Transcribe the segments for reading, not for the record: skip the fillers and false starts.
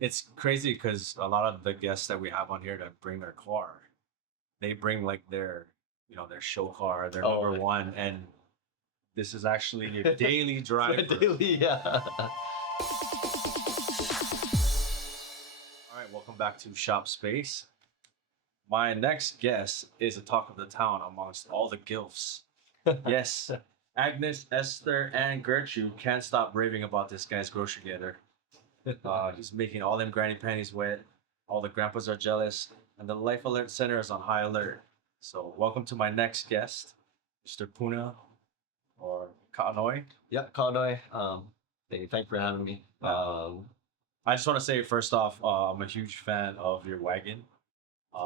It's crazy because a lot of the guests that we have on here that bring their car, they bring like their show car, their number Oh, one, and this is actually a daily driver. daily, yeah. All right, welcome back to ShopSpace. My next guest is a talk of the town amongst all the gilfs. Yes, Agnes, Esther, and Gertrude can't stop raving about this guy's grocery getter. He's making all them granny panties wet. All the grandpas are jealous, and the Life Alert Center is on high alert. So, welcome to my next guest, Mr. Puna or Kaanoi. Yeah, Connoy. Thanks for having me. Yeah. I just want to say first off, I'm a huge fan of your wagon.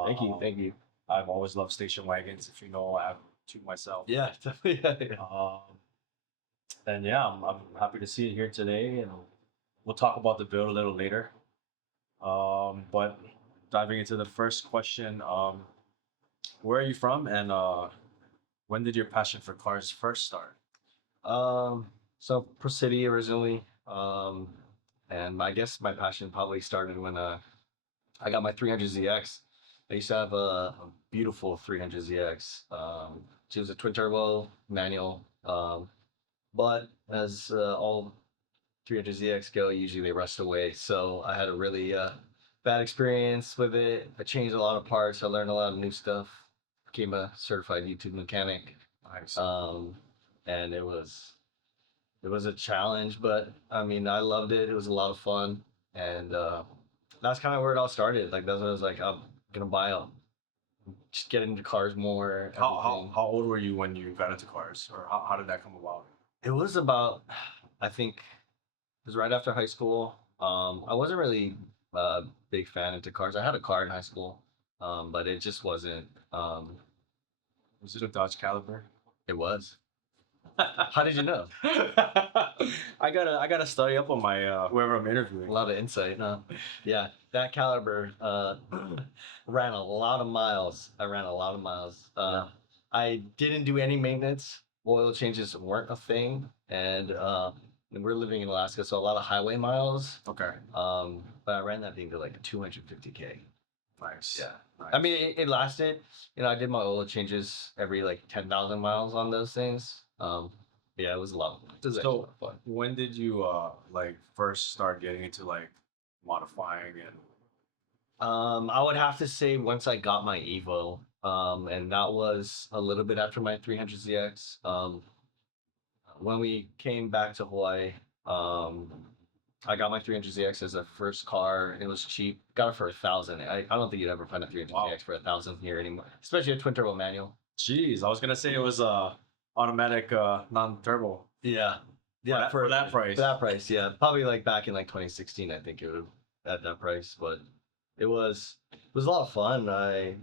Thank you, Um, thank you. I've always loved station wagons. If you know, I have two myself. Yeah, definitely. Yeah. And yeah, I'm happy to see you here today, and we'll talk about the build a little later. But diving into the first question, where are you from, and when did your passion for cars first start? So Pro City originally, and I guess my passion probably started when I got my 300ZX. I used to have a beautiful 300ZX. She was a twin turbo manual, but as all 300ZX go, usually they rust away. So I had a really bad experience with it. I changed a lot of parts. I learned a lot of new stuff. Became a certified YouTube mechanic. Nice. And it was a challenge, but I mean, I loved it. It was a lot of fun, and that's kind of where it all started. Like that's when I was like, I'm gonna buy them, just get into cars more. How old were you when you got into cars, or how did that come about? It was about, I think, it was right after high school. I wasn't really a big fan into cars. I had a car in high school, but it just wasn't. Was it a Dodge Caliber? It was. How did you know? I gotta study up on my whoever I'm interviewing. A lot of insight, huh? Yeah, that caliber ran a lot of miles. I ran a lot of miles. Yeah. I didn't do any maintenance. Oil changes weren't a thing, and we're living in Alaska, so a lot of highway miles. Okay. But I ran that thing to like 250K. Nice. Yeah. Nice. I mean, it lasted. I did my oil changes every like 10,000 miles on those things. Yeah, it was a lot. It was actually a lot of fun. When did you like first start getting into like modifying and I would have to say once I got my Evo, and that was a little bit after my 300ZX. When we came back to Hawaii, I got my 300ZX as a first car. It was cheap. Got it for 1,000. I don't think you'd ever find a 300ZX for 1,000 here anymore, especially a twin turbo manual. Jeez, I was gonna say it was automatic non-turbo. Yeah, yeah, for that price. For that price, yeah, probably like back in like 2016, I think it would at that price, but it was a lot of fun. I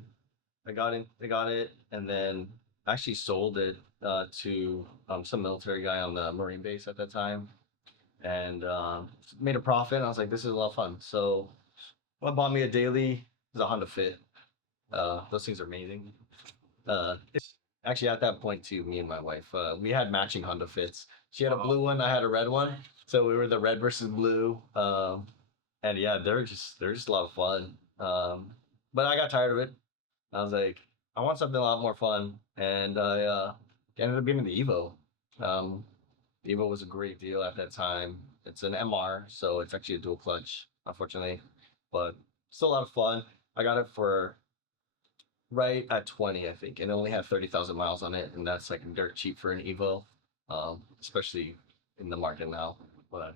got it, and then actually sold it to some military guy on the Marine base at that time, and made a profit. And I was like, this is a lot of fun. So I bought me a daily. It was a Honda Fit. Those things are amazing. Actually, at that point too, me and my wife, we had matching Honda Fits. She had a blue one, I had a red one, so we were the red versus blue. And yeah, they're just a lot of fun. But I got tired of it. I was like, I want something a lot more fun, and I ended up getting the Evo. The Evo was a great deal at that time. It's an MR, so it's actually a dual clutch, unfortunately, but still a lot of fun. I got it for right at 20, I think, and it only had 30,000 miles on it, and that's like dirt cheap for an Evo, especially in the market now. But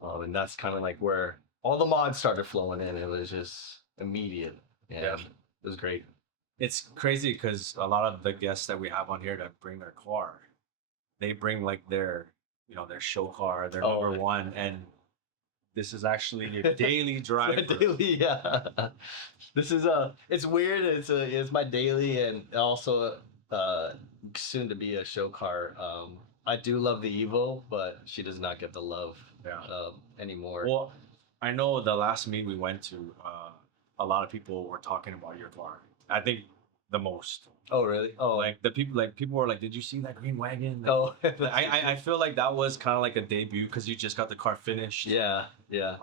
and that's kind of like where all the mods started flowing in. It was just immediate, and Yeah. it was great. It's crazy because a lot of the guests that we have on here that bring their car, they bring like their show car, their Oh. number one, and this is actually your daily driver. Daily, yeah. This is it's weird. It's my daily, and also soon to be a show car. I do love the Evo, but she does not get the love Yeah. anymore. Well, I know the last meet we went to, a lot of people were talking about your car. I think the most. Oh, really? Oh, Like people were like, "Did you see that green wagon?" Like, oh. I feel like that was kind of like a debut because you just got the car finished. Yeah, yeah.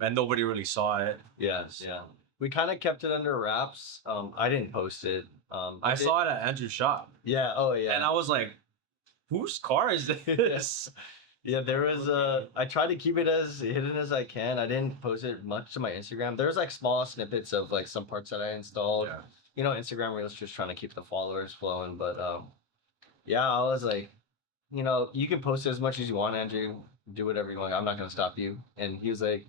And nobody really saw it. Yeah, yeah. We kind of kept it under wraps. I didn't post it. I saw it at Andrew's shop, Yeah. Oh, and yeah. I was like, "Whose car is this?" Yeah, there was I tried to keep it as hidden as I can. I didn't post it much to my Instagram. There's like small snippets of like some parts that I installed. Yeah. You know, Instagram Reels just trying to keep the followers flowing. But yeah, I was like, you know, you can post it as much as you want, Andrew. Do whatever you want. I'm not gonna stop you. And he was like,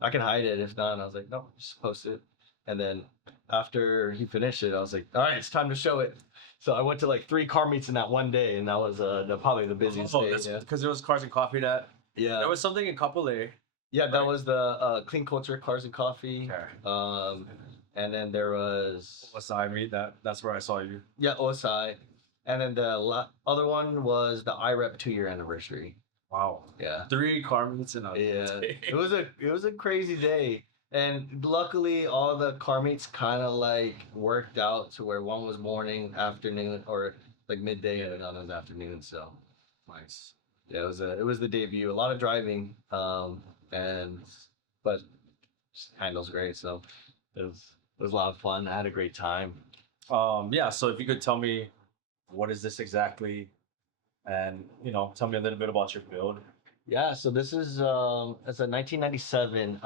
I can hide it if not. And I was like, no, just post it. And then after he finished it, I was like, all right, it's time to show it. So I went to like 3 car meets in that one day, and that was probably the busiest Oh, day. that's Yeah. because there was Cars and Coffee that Yeah. there was something in Kapolei. Yeah, that right? was the Clean Culture Cars and Coffee. Okay. And then there was Osai meet that's where I saw you. yeah Osai, and then the other one was the IREP 2-year anniversary. Wow. Yeah. 3 car meets in a Yeah. day. It was a crazy day, and luckily all the car meets kind of like worked out to where one was morning, afternoon, or like midday, and another was afternoon. So Nice. yeah, it was the debut. A lot of driving, and but just handles great. So it was a lot of fun. I had a great time. Yeah, so if you could tell me what is this exactly, and tell me a little bit about your build. Yeah, so this is it's a 1997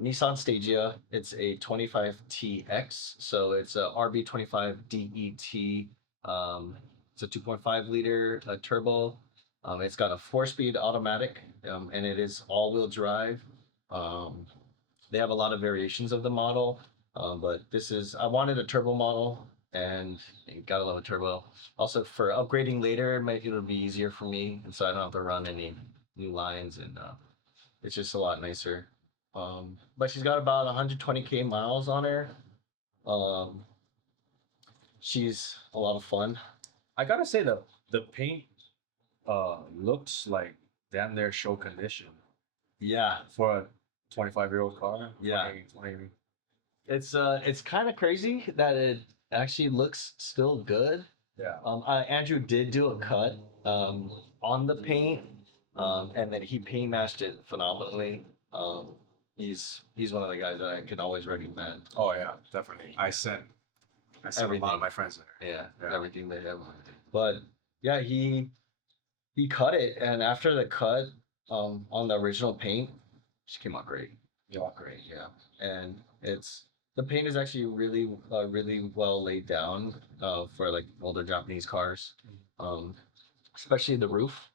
Nissan Stagea. It's a 25TX, so it's a RB25 DET. It's a 2.5 liter turbo. It's got a 4-speed automatic, and it is all-wheel drive. Um, they have a lot of variations of the model, but I wanted a turbo model, and you gotta love a turbo. Also, for upgrading later, it'll be easier for me, and so I don't have to run any new lines, and it's just a lot nicer. But she's got about 120K miles on her. Um, she's a lot of fun. I gotta say the paint looks like damn near show condition Yeah, for a 25-year-old car. Yeah. 20. it's kind of crazy that it actually looks still good. Yeah. Andrew did do a cut on the paint, and then he paint matched it phenomenally. He's one of the guys that I can always recommend. Oh yeah, definitely. I sent a lot Everything. of my friends there. Yeah, Yeah. everything they have. But yeah, he cut it, and after the cut, on the original paint, she came out great. Yeah. Great, yeah. And the paint is actually really well laid down for like older Japanese cars, especially the roof.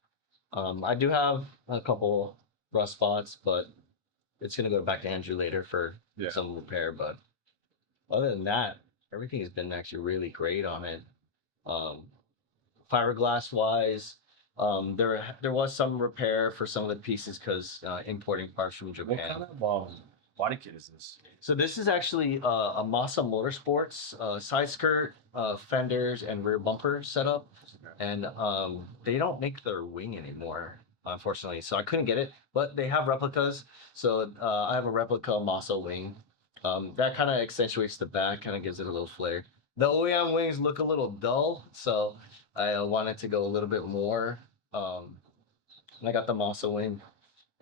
I do have a couple rust spots, but it's gonna go back to Andrew later for Yeah. some repair. But other than that, everything has been actually really great on it. Um, Fiberglass wise, there was some repair for some of the pieces because importing parts from What Japan. kind of body kit is this? So this is actually a Masa Motorsports side skirt, fenders, and rear bumper setup, and they don't make their wing anymore, unfortunately. So I couldn't get it, but they have replicas. So I have a replica Masa wing. That kind of accentuates the back, kind of gives it a little flair. The OEM wings look a little dull, so I wanted to go a little bit more. And I got the Masa wing,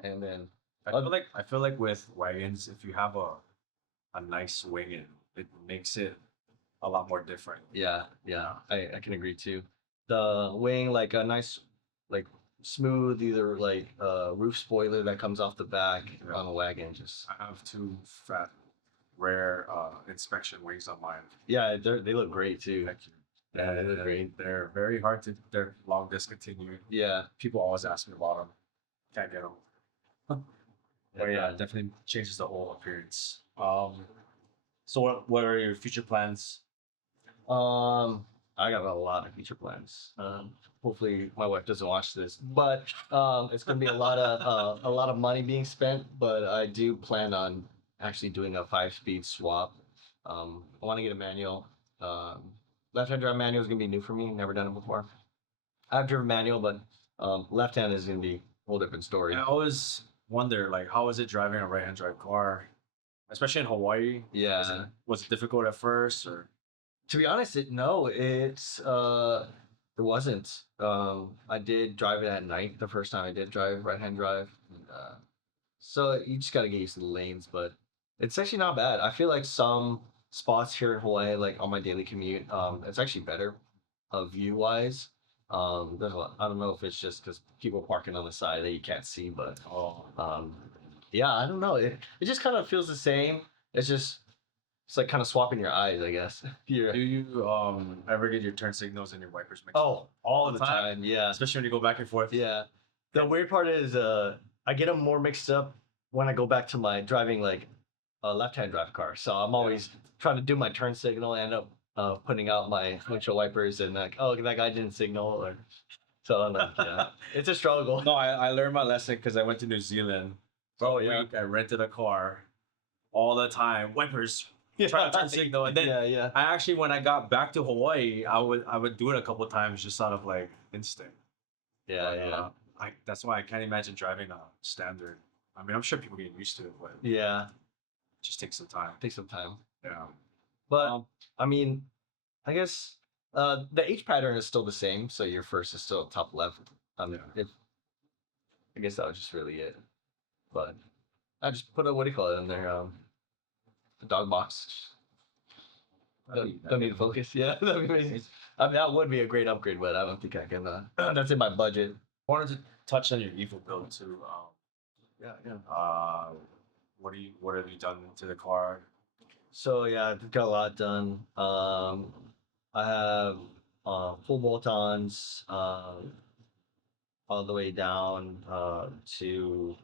and then I feel like with wagons, if you have a nice wing, it makes it a lot more different. yeah, I can agree too. The wing, like a nice, like smooth, either like roof spoiler that comes off the back Yeah. on a wagon. Just I have 2 fat, rare inspection wings on mine. yeah, they look great too. Thank you. Yeah, they look great. They're very hard to. They're long discontinued. Yeah, People always ask me about them. Can't get them. But yeah, it definitely changes the whole appearance. So what are your future plans? I got a lot of future plans. Hopefully my wife doesn't watch this, but it's gonna be a lot of money being spent. But I do plan on actually doing a 5-speed swap. I want to get a manual. Left-hand drive manual is gonna be new for me. Never done it before. I've driven manual, but left-hand is gonna be a whole different story. I always wonder, like, how is it driving a right-hand drive car, especially in Hawaii? Yeah. Was it difficult at first, or? To be honest, it wasn't. I did drive it at night the first time I did drive right hand drive. So you just gotta get used to the lanes, but it's actually not bad. I feel like some spots here in Hawaii, like on my daily commute, it's actually better, view wise. There's a lot, I don't know if it's just because people parking on the side that you can't see, but Oh, yeah, I don't know. It just kind of feels the same. It's just it's like kind of swapping your eyes, I guess. Yeah. do you ever get your turn signals and your wipers mixed up? Oh, all the time. Yeah. Especially when you go back and forth. Yeah. The weird part is I get them more mixed up when I go back to my driving like a left-hand drive car. So I'm always trying to do my turn signal, end up putting out my windshield wipers and like, oh, that guy didn't signal or so I'm like, yeah. It's a struggle. No, I learned my lesson because I went to New Zealand. For Oh, a yeah. week, I rented a car all the time, wipers, Yeah. trying to turn signal, and then Yeah. I actually, when I got back to Hawaii, I would do it a couple times just out of like instinct. Yeah, But, yeah. that's why I can't imagine driving a standard. I mean, I'm sure people get used to it, but it Yeah. just takes some time. Take some time. Yeah. But Um, I mean, I guess the H pattern is still the same, so your first is still top left. Yeah. I guess that was just really it. But I just put a what do you call it in there? A dog box. Don't need to focus. Yeah, that'd be amazing. I mean, that would be a great upgrade, but I don't think I can. That's in my budget. I wanted to touch on your evil build too. Yeah. What have you done to the car? So yeah, I've got a lot done. I have full bolt-ons all the way down to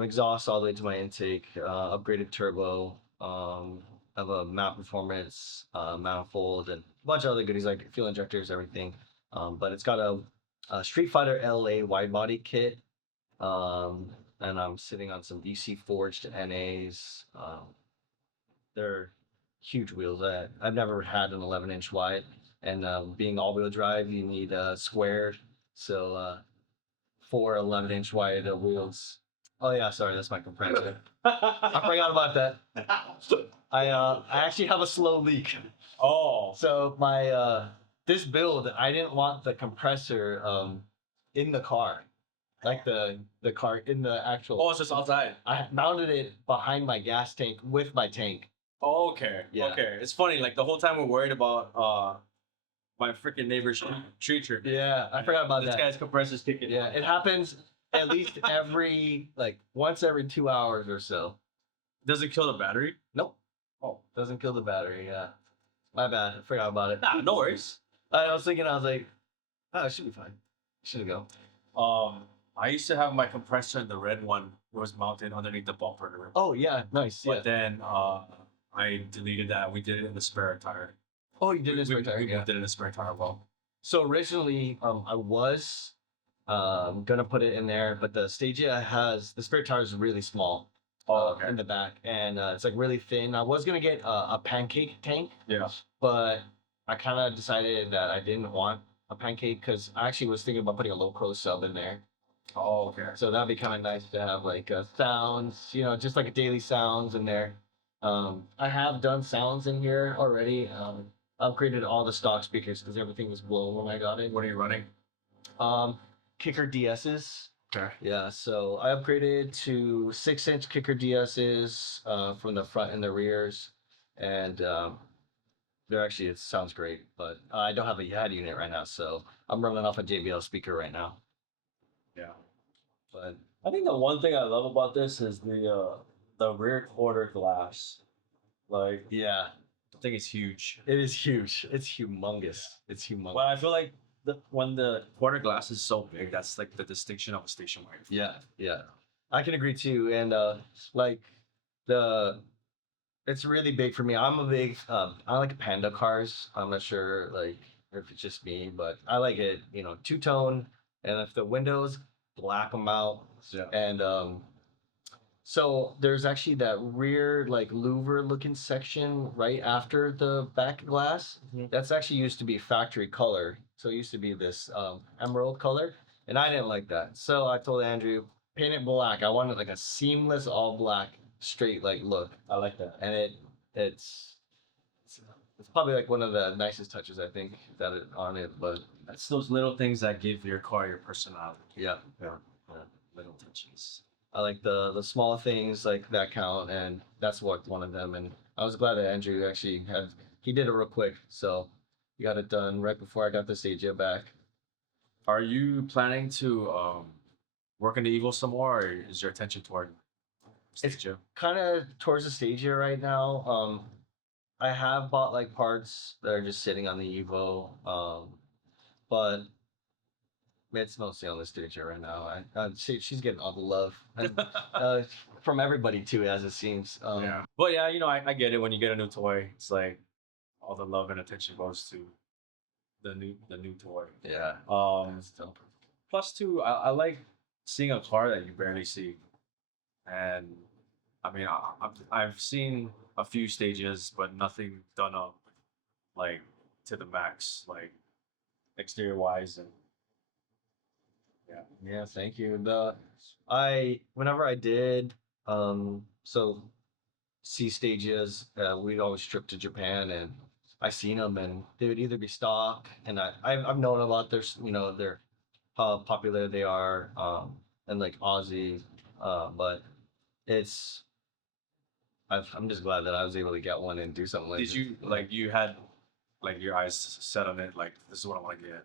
exhaust all the way to my intake, upgraded turbo. I have a map performance manifold and a bunch of other goodies like fuel injectors, everything. But it's got a Street Fighter LA wide body kit, and I'm sitting on some DC forged NAs. They're huge wheels. I've never had an 11-inch wide, and being all-wheel drive, you need squared. So four 11-inch wide wheels. Oh yeah, sorry, that's my compressor. I forgot about that. I actually have a slow leak. Oh, So my this build, I didn't want the compressor in the car, like the car in the actual. oh, it's just outside. I mounted it behind my gas tank with my tank. Oh, okay. Yeah. Okay. It's funny. Like the whole time we're worried about my freaking neighbor's tree tree. Yeah, I forgot about This that. guy's compressor's kicking. Yeah, it happens at least once every 2 hours or so. Does it kill the battery? Nope. Oh, Doesn't kill the battery. Yeah. My bad. I forgot about it. nah, no worries. I was like, oh, it should be fine. Should go. I used to have my compressor in the red one. It was mounted underneath the bumper. Oh yeah, nice. Yeah. But then I deleted that. We did it in the spare tire. Oh, you did this we, right there. we Yeah. moved it in the spare tire well. So originally, I was gonna put it in there, but the Stagea has the spare tire is really small. Oh, okay. In the back, and it's like really thin. I was gonna get a pancake tank, Yeah. but I kind of decided that I didn't want a pancake because I actually was thinking about putting a low pro sub in there. Oh, okay. So that'd be kind of nice to have like sounds, just like a daily sounds in there. I have done sounds in here already. Upgraded all the stock speakers because everything was blown when I got it. What are you running? Kicker DSs. Okay. Yeah, so I upgraded to 6-inch kicker DSs from the front and the rears, and it sounds great, but I don't have a YAD unit right now, so I'm running off a JBL speaker right now. Yeah. But I think the one thing I love about this is the rear quarter glass. Like, yeah, I think it's huge. it is huge. It's humongous. It's humongous. But I feel like when the quarter glass is so big, that's like the distinction of a station wagon. Yeah, I can agree too. And like it's really big for me. I'm a big, I like Panda cars. I'm not sure like if it's just me, but I like it. Two-tone, and if the windows black them out, Yeah. and so there's actually that rear like louver looking section right after the back glass. Mhm. That's actually used to be factory color. So it used to be this emerald color, and I didn't like that. So I told Andrew, paint it black. I wanted like a seamless all black straight like look, I like that. and it's it's probably like one of the nicest touches I think that on it. But It's those little things that give your car your personality. yeah, Yeah. Little touches. I like the small things like that count, and that's what one of them. And I was glad that Andrew actually he did it real quick, so he got it done right before I got the Stagea back. Are you planning to work in the Evo some more, or is your attention toward It's Stagea? kind of towards the Stagea right now. I have bought like parts that are just sitting on the Evo, but it's mostly on the Stagea right now. She's getting all the love and, from everybody too, as it seems. Yeah. But yeah, I get it. When you get a new toy, it's like all the love and attention goes to the new toy. Yeah. Still. Plus two, I like seeing a car that you barely see, and I mean I've seen a few stages, but nothing done up like to the max, like exterior wise, and yeah. Yeah, thank you. Whenever I did so see stages, we'd always trip to Japan, and I seen them, and they would either be stock, and I've known about their how popular they are, and like Aussie, but it's I'm just glad that I was able to get one and do something like Did this. you like you had like your eyes set on it, like this is what I want to get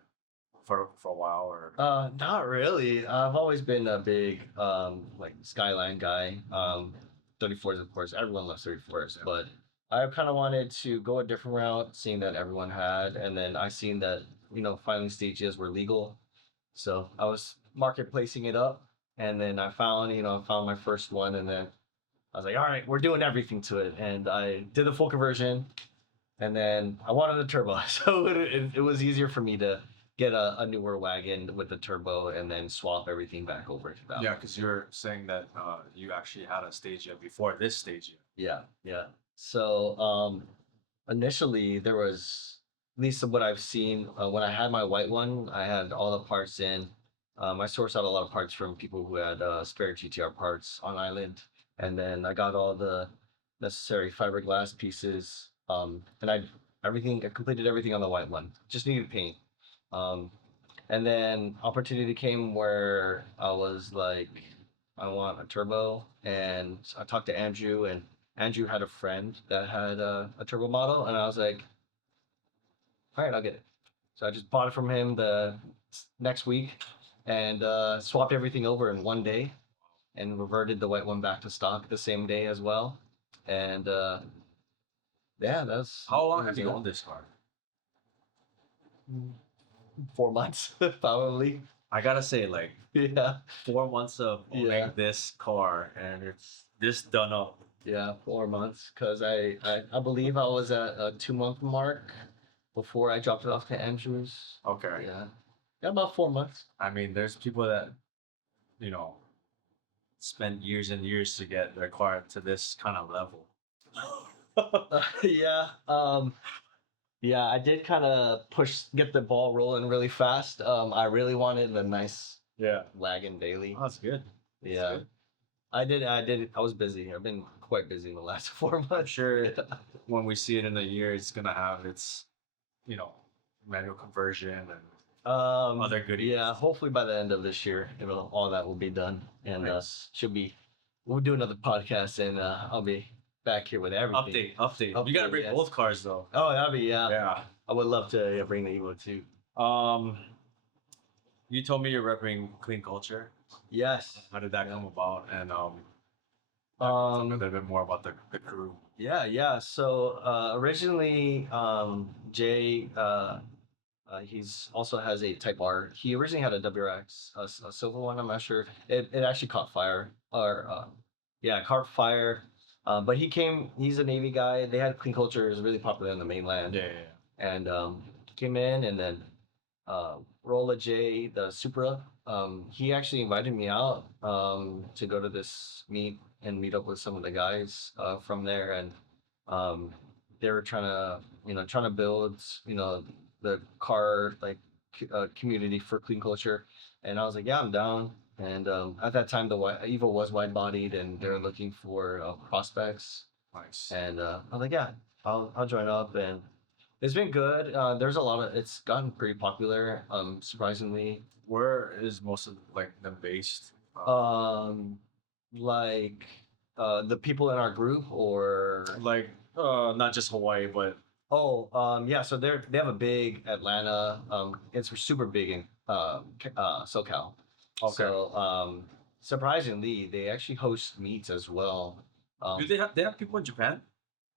for a while, or Not really. I've always been a big like Skyline guy. 34s, of course, everyone loves 34s, Yeah. but I kind of wanted to go a different route, seeing that everyone had, and then I seen that finally stages were legal, so I was marketplacing it up, and then I found my first one, and then I was like, all right, we're doing everything to it, and I did the full conversion, and then I wanted a turbo, so it was easier for me to get a newer wagon with the turbo and then swap everything back over to that. yeah, one. because you're saying that you actually had a Stagea before this Stagea. Yeah, yeah. So initially there was, at least what I've seen, when I had my white one, I had all the parts in. I sourced out a lot of parts from people who had spare GTR parts on island, and then I got all the necessary fiberglass pieces. And I completed everything on the white one. Just needed paint. Um, and then opportunity came where I was like, I want a turbo, and I talked to Andrew, and Andrew had a friend that had a turbo model, and I was like, all right, I'll get it. So I just bought it from him the next week, and swapped everything over in one day, and reverted the white one back to stock the same day as well. And yeah, that's How long have you owned this car? 4 months, probably. I gotta say, like Yeah, 4 months of owning Yeah. this car, and it's this done up. yeah, 4 months. Cause I believe I was at a 2 month mark before I dropped it off to Andrews. Okay. Yeah, about 4 months. I mean, there's people that you know spend years and years to get their car to this kind of level. Yeah. Yeah, I did kind of get the ball rolling really fast. I really wanted a nice Yeah. wagon daily. Oh, that's good. Yeah, good. I did. I was busy. I've been quite busy in the last 4 months. I'm sure when we see it in a year, it's gonna have its, manual conversion and other goodies. Yeah, hopefully by the end of this year, all that will be done, and Nice. we'll do another podcast, and I'll be back here with everything. Update. You gotta Update, bring yes. both cars though. Oh, that'd be Yeah. I would love to bring the Evo too. You told me you're repping clean culture. Yes. How did that Yeah. come about? And tell me a little bit more about the crew. Yeah. So originally, Jay, he's also has a Type R. He originally had a WRX, a silver one. I'm not sure. It actually caught fire, or yeah, caught fire. But he's a Navy guy. They had clean culture. It was really popular in the mainland. Yeah. And came in, and then Rolla J, the Supra, he actually invited me out to go to this meet up with some of the guys from there, and they were trying to build the car like community for clean culture, and I was like, yeah, I'm down. And at that time, the Evo was wide bodied, and they were looking for prospects, Nice. and I was like, yeah, I'll join up. And It's been good. There's a lot of. It's gotten pretty popular. Surprisingly. Where is most of like them based? Um, like the people in our group, or Like not just Hawaii, but yeah. So they have a big Atlanta. It's super big in SoCal. okay. So surprisingly, they actually host meets as well. Do Um, they have people in Japan?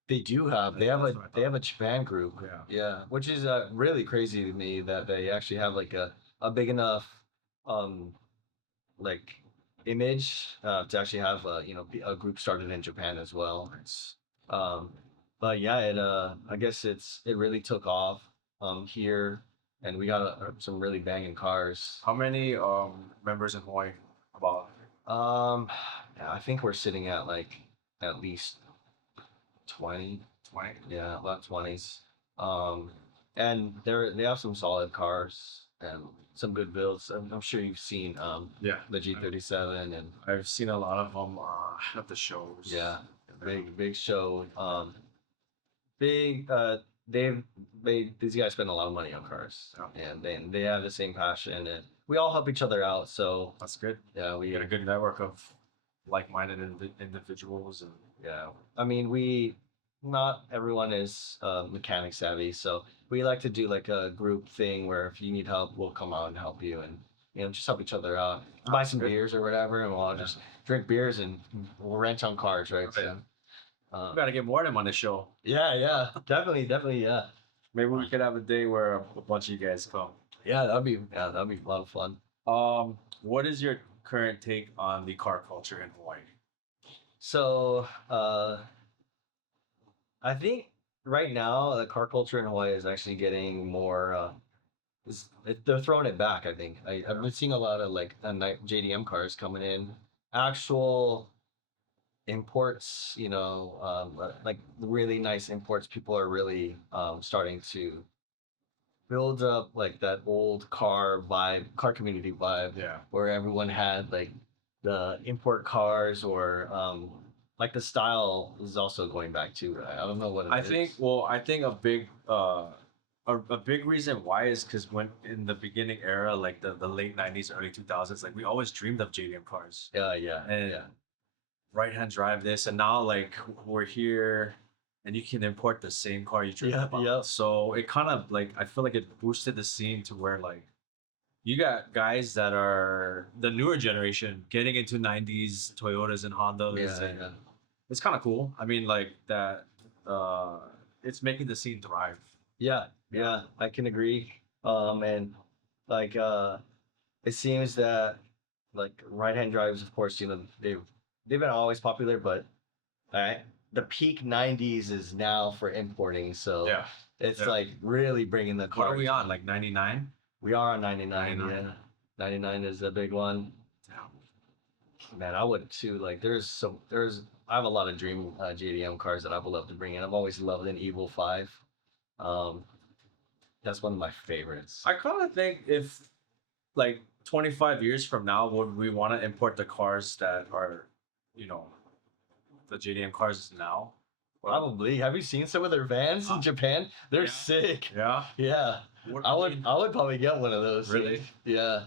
they do have. They have That's what I they have thought. a Japan group. Yeah. Yeah, which is really crazy to me that they actually have like a big enough um like image to actually have a group started in Japan as well. It's um but yeah, I guess it really took off here, and we got some really banging cars. How many members in Hawaii? About Um yeah, I think we're sitting at like at least 20. 20? Yeah, about 20s. Um and they have some solid cars and some good builds. I'm sure you've seen Yeah. the G37 and I've seen a lot of them at the shows. yeah, big show. Big. They've these guys spend a lot of money on cars, Yeah. and they have the same passion, and we all help each other out. So That's good. yeah, You got a good network of like-minded individuals, and yeah. I mean, we not everyone is mechanic savvy, so we like to do like a group thing where if you need help, we'll come out and help you, and just help each other out. Buy some good. beers or whatever, and we'll all just drink beers and we'll rent on cars, right? Oh, yeah. So, we gotta get more of them on the show. yeah, definitely, yeah. Maybe we could have a day where a bunch of you guys come. Yeah, that'd be a lot of fun. What is your current take on the car culture in Hawaii? So, I think right now the car culture in Hawaii is actually getting more. They're throwing it back. I think I've been seeing a lot of like JDM cars coming in, actual imports. Like really nice imports. People are really starting to build up like that old car community vibe, Yeah. where everyone had like the import cars, or like the style is also going back to. I don't know what it I is. think a big reason why is because when in the beginning era, like the late 90s, early 2000s, like we always dreamed of JDM cars Yeah, and yeah, right hand drive this, and now like we're here and you can import the same car you dreamed Yeah, about. yeah. So it kind of like I feel like it boosted the scene to where like you got guys that are the newer generation getting into 90s Toyotas and Hondas, yeah, and yeah. it's kind of cool. I mean, like that, uh, it's making the scene thrive. Yeah, I can agree. And like it seems that like right hand drives, of course, they've been always popular, but uh, the peak '90s is now for importing. So Yeah. it's Yeah. like really bringing the What are cars. we on? Like 99? We are on 99. 99. Yeah, 99 is a big one. Man, I would too. Like, I have a lot of dream JDM cars that I would love to bring in. I've always loved an Evil 5. Um, that's one of my favorites. I kind of think if like 25 years from now, would we want to import the cars that are, you know, the JDM cars now? Probably. Have you seen some of their vans in Japan? They're Yeah. sick. Yeah. Yeah. What- I would probably get one of those. Really? Yeah.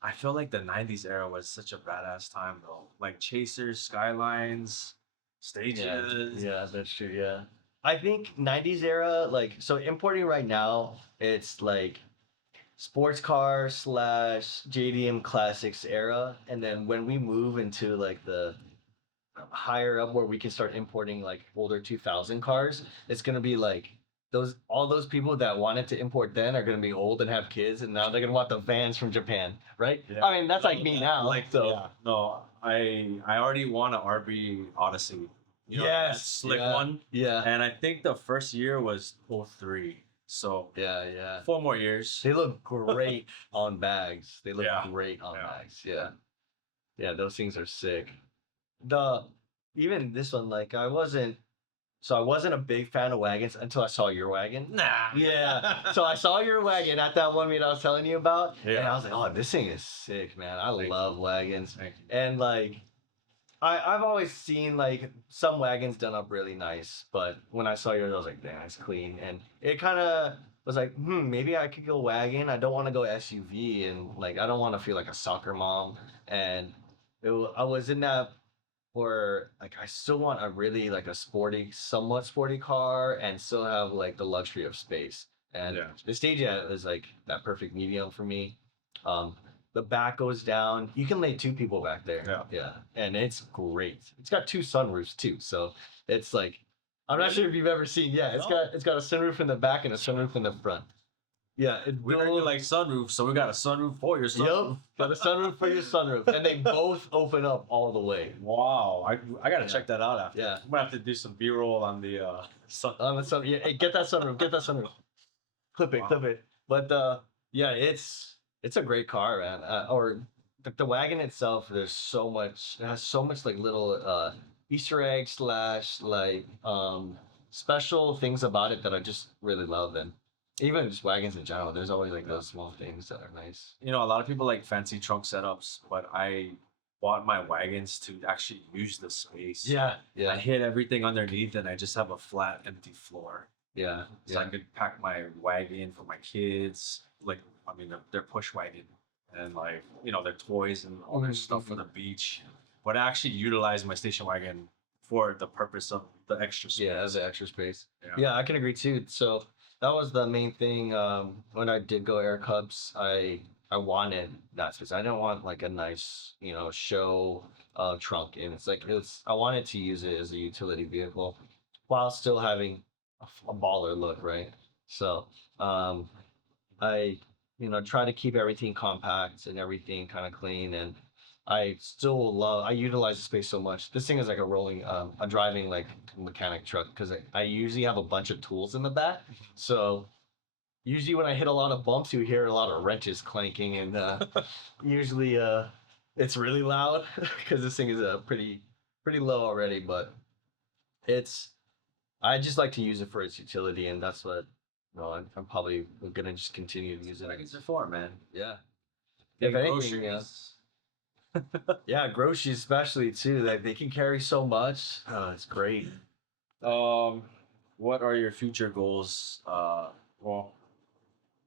I feel like the 90s era was such a badass time though. Like Chasers, Skylines, Stages. Yeah, that's true. Yeah. I think 90s era, like, so importing right now, it's like sports car slash JDM classics era. And then when we move into like the higher up where we can start importing like older 2000 cars, it's going to be like all those people that wanted to import then are going to be old and have kids, and now they're going to want the vans from Japan, right? Yeah. I mean, that's like me now. Like so yeah. No, I already want an RB Odyssey. You know, that yes, slick yeah, one. yeah, And I think the first year was '03. So yeah. 4 more years. They look great on bags. They look Yeah. great on Yeah. bags. Yeah, those things are sick. Even this one, like I wasn't a big fan of wagons until I saw your wagon. Nah. Yeah. So I saw your wagon at that one meet I was telling you about. And Yeah. I was like, oh, this thing is sick, man. I Thank love wagons. Thank you. And like I've always seen like some wagons done up really nice, but when I saw yours, I was like, damn, it's clean, and it kind of was like, maybe I could go wagon. I don't want to go SUV, and like I don't want to feel like a soccer mom, and I was in that where like I still want a really like a sporty, somewhat sporty car, and still have like the luxury of space. And Yeah. the Stagea is like that perfect medium for me. Um, the back goes down. You can lay two people back there. Yeah. Yeah. And it's great. It's got two sunroofs too. So it's like I'm not Really? sure if you've ever seen. Yeah, No. it's got a sunroof in the back and a sunroof in the front. Yeah, We already like sunroof, so we got a sunroof for your sunroof. Yup, got a sunroof for your sunroof, and they both open up all the way. Wow, I gotta Yeah. check that out after. Yeah. I'm gonna have to do some B-roll on the sun. On the sun, yeah, hey, get that sunroof, get that sunroof. Clip it, Wow. clip it. But yeah, it's a great car, man. Or the wagon itself, there's so much. It has so much like little Easter eggs slash like special things about it that I just really love. And even just wagons in general, there's always like those small things that are nice. You know, a lot of people like fancy trunk setups, but I bought my wagons to actually use the space. Yeah, I yeah, hid everything underneath, and I just have a flat, empty floor. yeah, So I yeah. could pack my wagon for my kids, like I mean their push wagon, and like you know their toys and all their stuff for the beach. But I actually utilize my station wagon for the purpose of the extra space. Yeah, as an extra space. Yeah. Yeah, I can agree too. So that was the main thing. When I did go Air Cups, I wanted that space. I didn't want like a nice, show trunk, and it's like I wanted to use it as a utility vehicle while still having a baller look, right? So I try to keep everything compact and everything kind of clean, and I utilize the space so much. This thing is like a driving like mechanic truck because I usually have a bunch of tools in the back. So usually when I hit a lot of bumps, you hear a lot of wrenches clanking, and usually it's really loud because this thing is pretty low already. But it's I just like to use it for its utility, and that's what I'm probably gonna just continue to use it. Wagons are for, man. Yeah. Big If anything, groceries. yeah, groceries especially too. Like they can carry so much. Oh, it's great. What are your future goals? Well,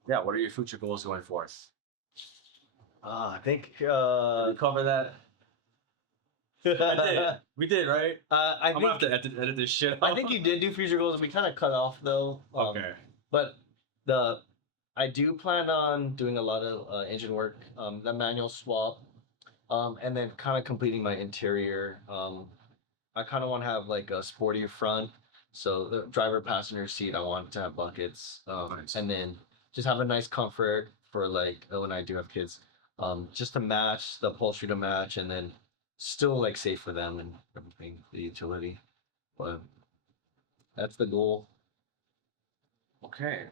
yeah, what are your future goals going forth? I think We cover that. We did, right? I I'm gonna have think to edit this shit. I think you did do future goals. We kind of cut off though. Okay. But I do plan on doing a lot of engine work, the manual swap, and then kind of completing my interior. I kind of want to have like a sportier front, so the driver passenger seat I want to have buckets, Nice. and then just have a nice comfort for like when I do have kids, just to match the upholstery to match, and then still like safe for them and everything, the utility. But that's the goal. Okay.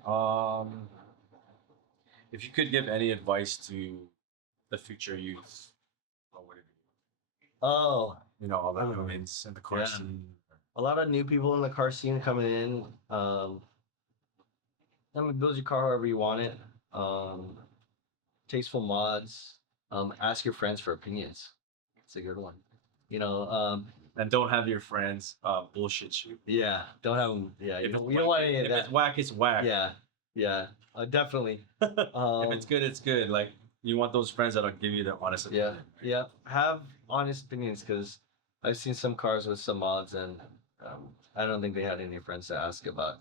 If you could give any advice to the future youth, what would it Oh, be? You know, all the Oh, humans in the car yeah. scene. a lot of new people in the car scene coming in. I mean, build your car however you want it. Um, Tasteful mods. Ask your friends for opinions. It's a good one. You know, And don't have your friends bullshit you. yeah, don't have them. Yeah, If you it's don't want any of if that. it's whack, it's whack. Yeah, yeah, definitely. If Um, it's good, it's good. Like you want those friends that'll give you the honest yeah, opinion. yeah. Have honest opinions because I've seen some cars with some mods, and I don't think they had any friends to ask about,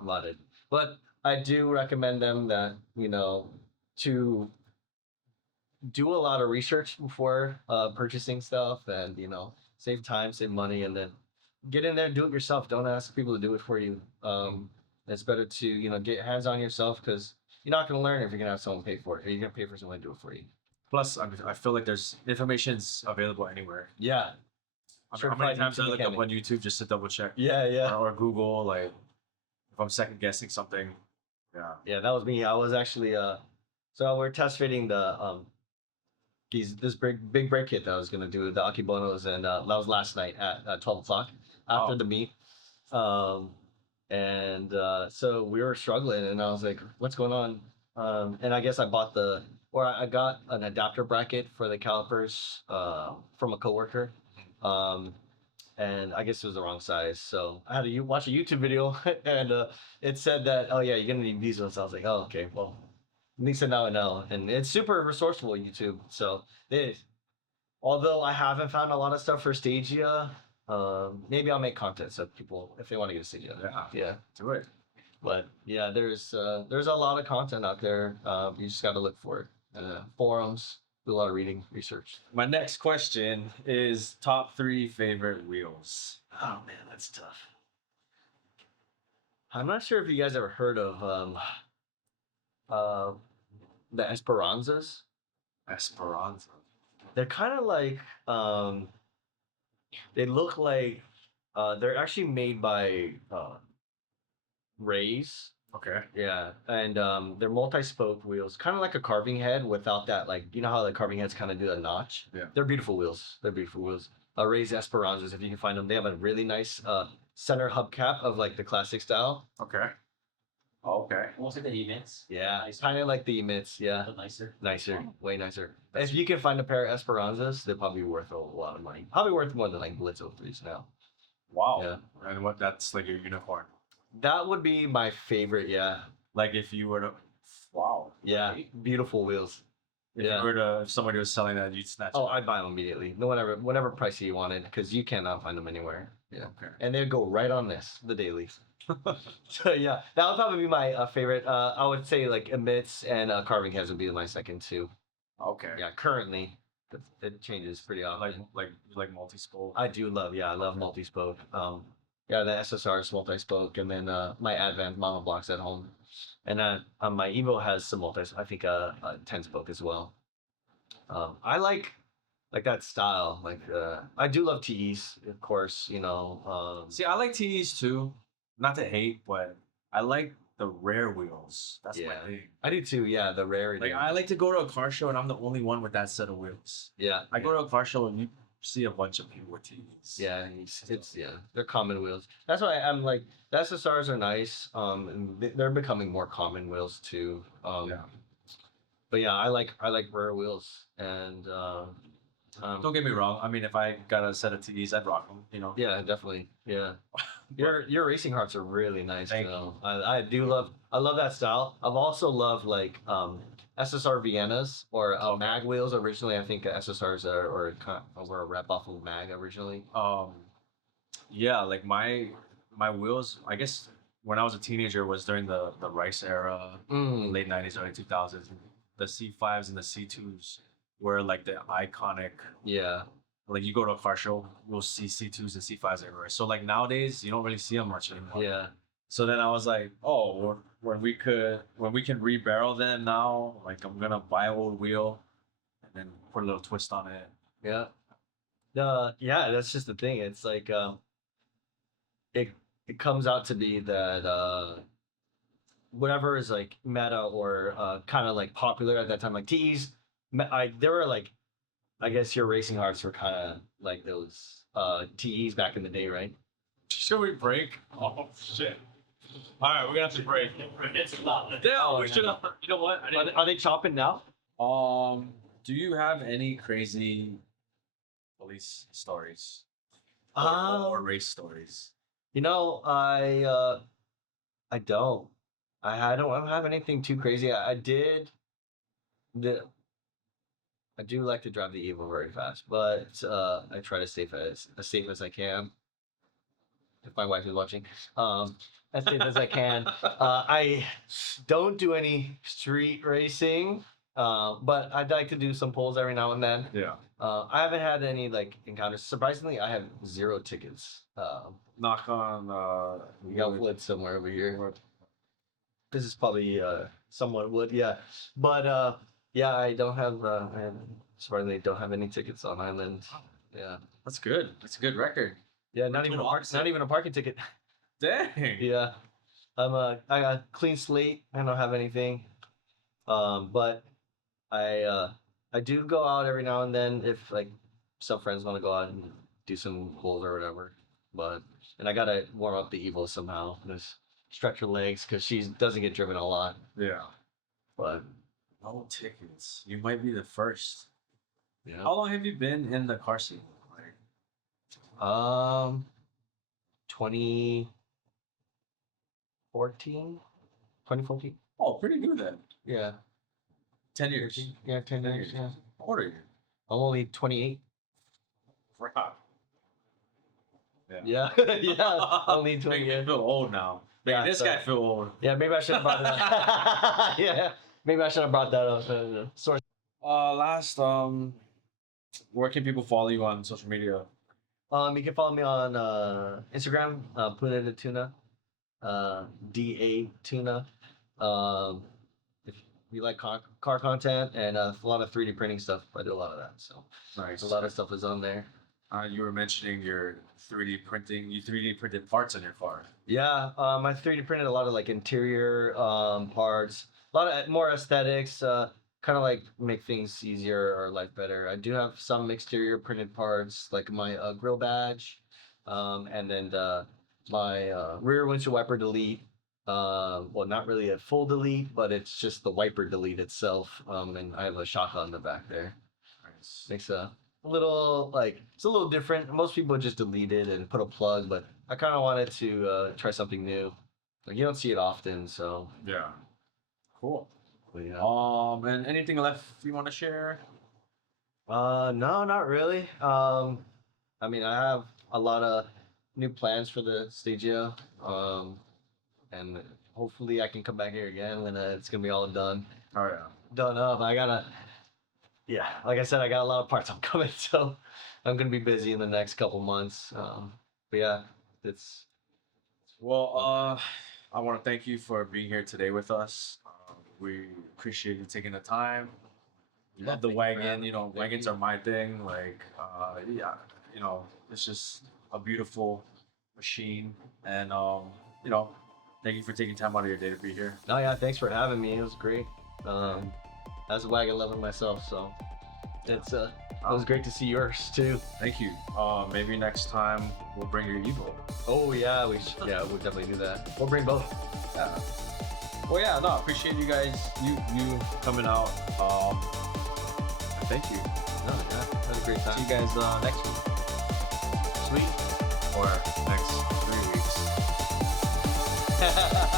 about it. But I do recommend them that to do a lot of research before purchasing stuff, and save time, save money, and then get in there, do it yourself. Don't ask people to do it for you. It's better to get hands on yourself because you're not going to learn if you're going to have someone pay for it, or you're going to pay for someone to do it for you. Plus, I feel like there's information's available anywhere. Yeah. I mean, how Certified many times I YouTube look up mechanic. on YouTube just to double check, Yeah, yeah. or Google, like if I'm second guessing something. Yeah. Yeah, that was me. I was actually so we're test fitting this big brake kit that I was gonna do the Akibonos, and that was last night at 12 o'clock after Oh. the meet. Um, and so we were struggling, and I was like, "What's going on?" And I guess I got an adapter bracket for the calipers from a coworker, And I guess it was the wrong size. So I had to watch a YouTube video, and it said that, oh yeah, you're gonna need these ones. I was like, oh okay, well, at least now I know. And it's super resourceful YouTube. So it is. Although I haven't found a lot of stuff for Stagia, maybe I'll make content so people, if they want to get a Stagia, yeah, Do it. but yeah, there's a lot of content out there. You just got to look for it. Forums, do a lot of reading, research. My next question is top 3 favorite wheels. Oh man, that's tough. I'm not sure if you guys ever heard of uh, the Esperanzas. Esperanza. They're kind of like they look like they're actually made by Rays. Okay. Yeah, and they're multi-spoke wheels, kind of like a carving head without that, like, you know how the carving heads kind of do a notch. Yeah. They're beautiful wheels. They're beautiful wheels. Rays Esperanzas, if you can find them, they have a really nice center hubcap of like the classic style. Okay. Okay. Almost like the emits. Yeah, Nice. kind of like the emits. Yeah, But nicer. nicer, Oh. way nicer. If you can find a pair of Esperanzas, they're probably worth a lot of money. Probably worth more than like Blitz 03s now. Wow. Yeah. And what? That's like your unicorn. That would be my favorite. Yeah, Like if you were to. Wow. yeah, beautiful wheels. If Yeah. you were to, if somebody was selling that, you'd snatch Oh, it. I'd buy them immediately. No, whatever price you wanted, because you cannot find them anywhere. Yeah, Okay. and they'd go right on this, the dailies. So yeah, that would probably be my favorite. I would say like emits and carving heads would be my second two. Okay. Yeah, currently it changes pretty often. Like multi-spoke. I do love, yeah, I love multi-spoke. Yeah, the SSR is multi-spoke, and then my Advent mama blocks at home, and my Evo has some multi. I think a 10-spoke as well. I like that style. Like I do love TEs, of course. You know. See, I like TEs too. Not to hate, but I like the rare wheels. That's my Yeah. thing. I do too. Yeah, the rarity. Like I like to go to a car show and I'm the only one with that set of wheels. Yeah. I go to a car show and you see a bunch of people with TEs. Yeah, it's they're common wheels. That's why I'm like the SSRs are nice. And they're becoming more common wheels too. Yeah. But yeah, I like rare wheels, and Don't get me wrong. I mean, if I got a set of TEs, I'd rock them. You know. yeah, definitely, yeah. Your racing hearts are really nice. Thank though. I love that style. I've also loved like SSR Viennas or mag wheels. Originally, I think SSRs were a rep off of mag originally. Yeah, like my wheels. I guess when I was a teenager was during the Rice era, late '90s, early 2000s. The C5s and the C2s were like the iconic. Yeah, Like you go to a car show, you'll see C2s and C5s everywhere. So like nowadays, you don't really see them much anymore. yeah, So then I was like, oh, when we can rebarrel them now, like I'm gonna buy an old wheel, and then put a little twist on it. yeah. Yeah, that's just the thing. It's like it comes out to be that whatever is like meta or kind of like popular at that time, like TEs. There were like, I guess your racing hearts were kind of like those TEs back in the day, right? Should we break? Oh shit! All right, we're gonna have to break. It's not. Yeah, we should. You know what? Are they chopping now? Do you have any crazy police stories or race stories? You know, I don't. I don't have anything too crazy. I did. I do like to drive the Evo very fast, but I try to stay as safe as I can. If my wife is watching, as safe as I can. I don't do any street racing, but I'd like to do some polls every now and then. Yeah. I haven't had any like encounters. Surprisingly, I have 0 tickets. Knock on. We got wood somewhere over here. This is probably somewhat wood, yeah. But yeah, I don't have. I surprisingly don't have any tickets on island. Yeah. That's good. That's a good record. Yeah, We're not even doing opposite. not even a parking ticket. Dang. Yeah. I got a clean slate. I don't have anything. But I do go out every now and then if like some friends want to go out and do some pulls or whatever. And I gotta warm up the Evo somehow. Just stretch her legs because she doesn't get driven a lot. Yeah. But No tickets. You might be the first. yeah. How long have you been in the car scene? Like, 2014. 2014. Oh, pretty new then. Yeah. 10 years. Yeah, 10 10 years. years. Yeah. How old are you? I'm only 28. Crap. Yeah. Yeah. Only Make 20 me years. feel old now. Make Yeah, this so- guy feel old. Yeah, maybe I should have brought that. Yeah. Maybe I should have brought that up. Source. Last, where can people follow you on social media? You can follow me on Instagram, Punadatuna, DA Tuna. If you like car content and a lot of 3D printing stuff, I do a lot of that. So Nice. a lot of stuff is on there. You were mentioning your 3D printing. You 3D printed parts on your car. Yeah, I 3D printed a lot of like interior parts, a lot of more aesthetics, kind of like make things easier or like better. I do have some exterior printed parts, like my grill badge, and then my rear windshield wiper delete. Well, not really a full delete, but it's just the wiper delete itself. And I have a shotgun in the back there. Nice. Makes a little like it's a little different. Most people just delete it and put a plug, but I kind of wanted to try something new. Like you don't see it often, so Yeah. Cool. but, yeah. And anything left you want to share? No, not really. I mean, I have a lot of new plans for the Stagea. And hopefully I can come back here again when it's gonna be all done. Oh yeah. Done up. Yeah, like I said, I got a lot of parts upcoming, so I'm gonna be busy in the next couple months. But yeah, it's Well, I want to thank you for being here today with us. We appreciate you taking the time. Yeah, Love the thank you for wagon. having You know, me. Thank wagons you. are my thing. Like, yeah, you know, it's just a beautiful machine. And you know, thank you for taking time out of your day to be here. Oh yeah, thanks for having me. It was great. As a wagon lover myself, so it was great to see yours too. Thank you. Maybe next time we'll bring your Evo. Oh yeah, we'll definitely do that. We'll bring both. Yeah. Well, yeah, no, appreciate you guys, you coming out. Thank you. No, yeah, had a great time. See you guys next week. Sweet. Or next 3 weeks.